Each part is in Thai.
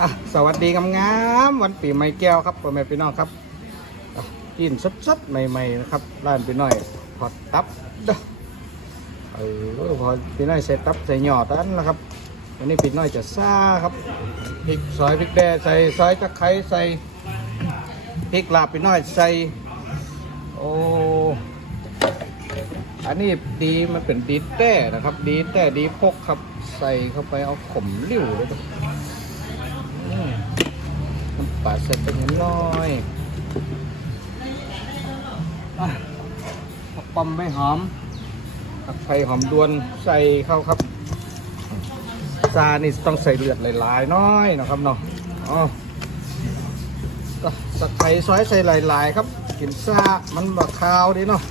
อะสวัสดีงามๆวันปีใหม่แก้วครับพ่อแม่พี่น้องครับกินสดๆใหม่ๆนะครับร้านพี่น้อยพอดตับเด้อเออพอพี่น้อยใส่ตับใส่หยอดอันนะครับวันนี้พี่น้อยจะซ่าครับพริกซอยพริกแดงใส่ซอยตะไคร้ใส่พริกลาบพี่น้อยใส่โอ้อันนี้ดีมันเป็นดีแต้นะครับ ดีแต้ดีพกครับใส่เข้าไปเอาขมริ้วเลยครับ ปลาใส่ไปนิดหน้อยผักปอมไม่หอมผักไทยหอมดวนใส่เข้าครับ ซานี่ต้องใส่เลือดหลายๆน้อยนะครับเนาะอ๋อก็สะไคร้ซอยใส่หลายๆครับกินซามันบะคาวดีเนาะ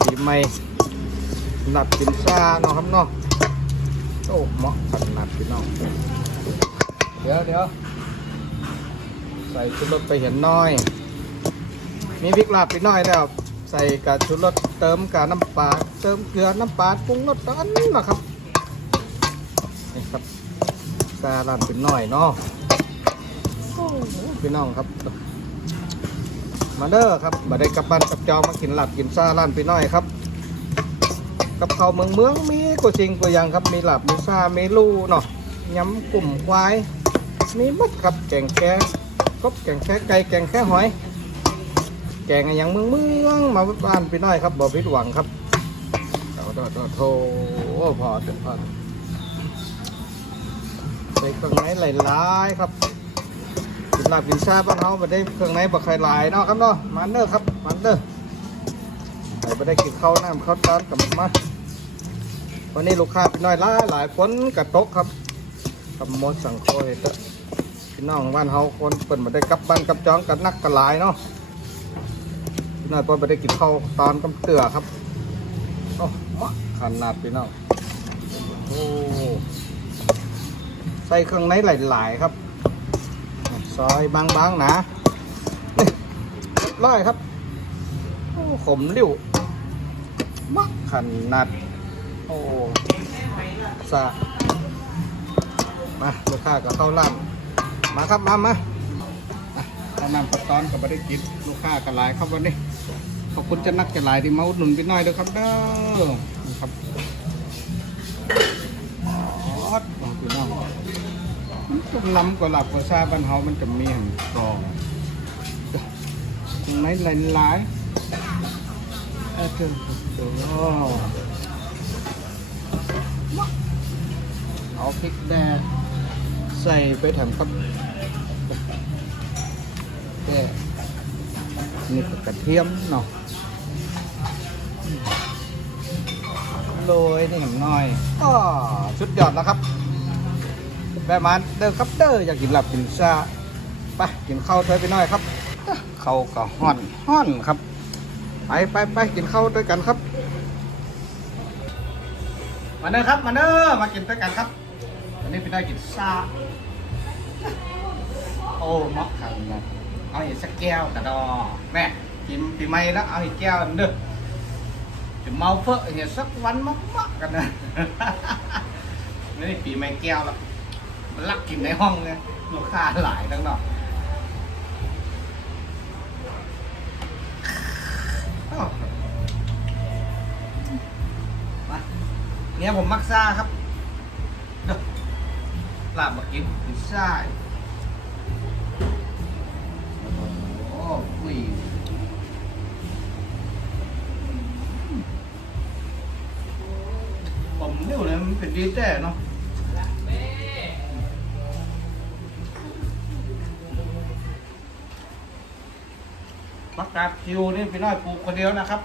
ปีใหม่หนับกินซาเนาะครับเนาะโอ้เหมาะขนาด ดี๋ยวเดี๋ยวใส่ชุดรสไปเห็นน้อย มีพริกลาบไปน้อยแล้ว ใส่กับชุดรสเติมกับน้ำปลาเติมเกลือน้ำปลาปรุงรสตอนนี้นะครับนี่ครับซาลานเป็นน้อยเนาะพี่น้องครับมาเด้อครับมาได้กลับบ้านกับจองมากินหลับกินซาลานไปน้อยครับ กับเขาเมืองเมืองมีกว่าจริงกว่าย่างครับ มีหลับมีซามีลู่เนาะย้ำกลุ่มควาย มีหมัดครับแกงแค่ครบแกงแค่ไก่แกงแค่หอย แกงอย่างเมืองเมืองมาบ้านพี่น้อยครับบ่ผิดหวังครับโอ้โหโถพอเถอะพอใส่เครื่องในหลายๆครับกินลาบกินชาบ้านเฮาบ่ได้เครื่องในบ่ใครหลายเนาะครับเนาะมันเด้อครับมันเด้อใครบ่ได้กินข้าวน้ำข้าวตอนกับมาวันนี้ลูกค้าพี่น้อยหลายหลายคนกระตกครับกับมดสังโคยเตอะ พี่น้องบ้านเฮาคนเปิดมาได้กลับบ้านกลับจองกันนักกันหลายเนาะพี่น้อยเพิ่นมาได้กินข้าวตอนกำเตือครับโอ้ขนาดพี่น้องโอ้ใส่เครื่องในหลายๆครับ ซอยบางๆนะนี่ร้อยครับโอ้ขมริ้วมะขนาดโอ้สะมาลูกค้าก็เข้าร้าน มาครับมามาเอาน้ำปัดตอนก็ไม่ได้กินลูกค้าก็หลายครับวันนี้ขอบคุณจะนักจะหลายที่มาอุดหนุนพี่น้อยด้วยครับเด้อนะครับอ๋อของพี่น้องมันต้มน้ำก็หลับก็ซาบ้านเฮามันจะมีห่งกรองตรงไหนหลายๆเออเจอเจอเอาพริกแดง ใส่ไปแถมกับแกนี่ก็กระเทียมเนาะโรยนี่หน่อยก็ชุดยอดแล้วครับแบบมาเดินครับเด้ออยากกินหลับกินซาไปกินข้าวด้วยไปหน่อยครับเขาก็ห่อนห่อนครับ ไปไปไปกินข้าวด้วยกันครับ มาเด้อครับมาเด้อมากินด้วยกันครับ วันนี้พี่ได้กินซาโอ้เหมาะกันนะเอาอีกสักแก้วกระดอแม่กินปีใหม่แล้วเอาอีกแก้วหนึ่งเด้อจะเมาเฟ้อเนี่ยสักวันมาเหมาะกันนะนี่ปีใหม่แก้วแล้วมันลักกินในห้องเลยลูกค้าหลายทั้งนอกอ้าวมาเนี่ยผมมักซ่าครับเด้อ ลาบมากินกินซ่าโอ้คุยผมเนี่ยวเลยมันเป็นดีแต่เนาะมักกาดคิวนี่พี่น้อยปลูกคนเดียวนะครับ